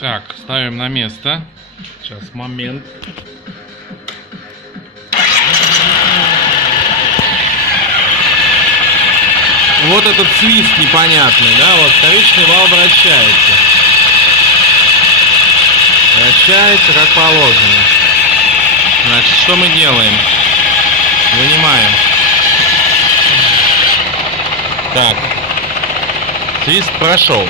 Так, ставим на место. Сейчас момент. Вот этот свист непонятный, да, вот вторичный вал вращается. Вращается как положено. Значит, что мы делаем? Вынимаем. Так. Свист прошел.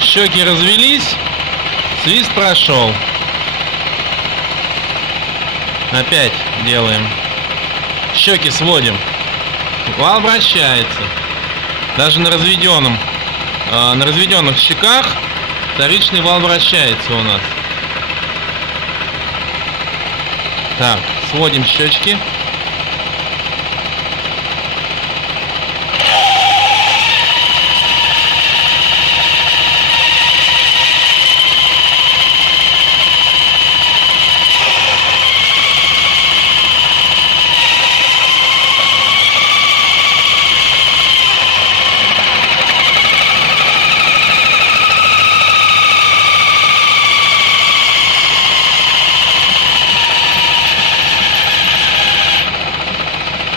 Щеки развелись, свист прошел. Опять делаем. Щеки сводим. Вал вращается. Даже на разведенных щеках вторичный вал вращается у нас. Так, сводим щечки.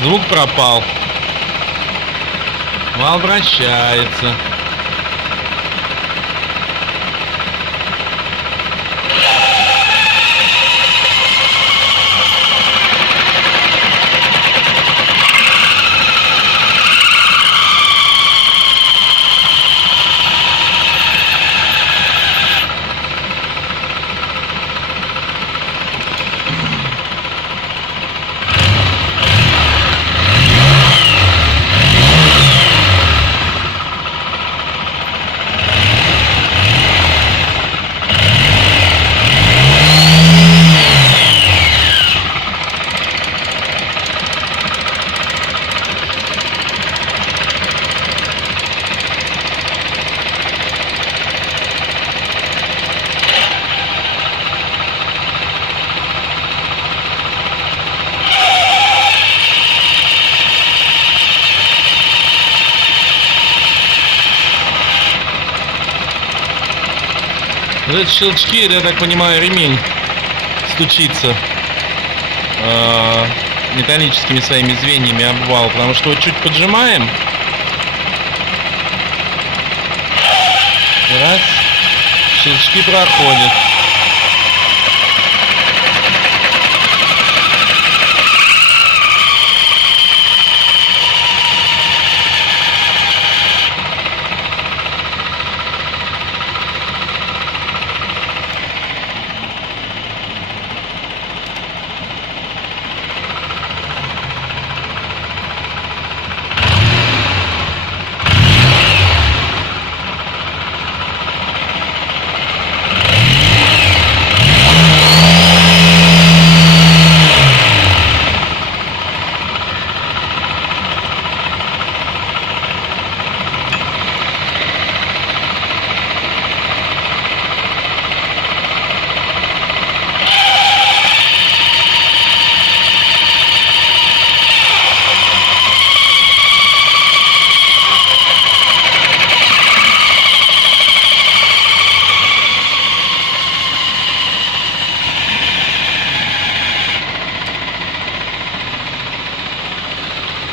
Звук пропал. Вал вращается. Вот эти щелчки, я так понимаю, ремень стучится металлическими своими звеньями об вал, потому что вот чуть поджимаем. Раз, щелчки проходят.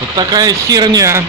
Вот такая херня.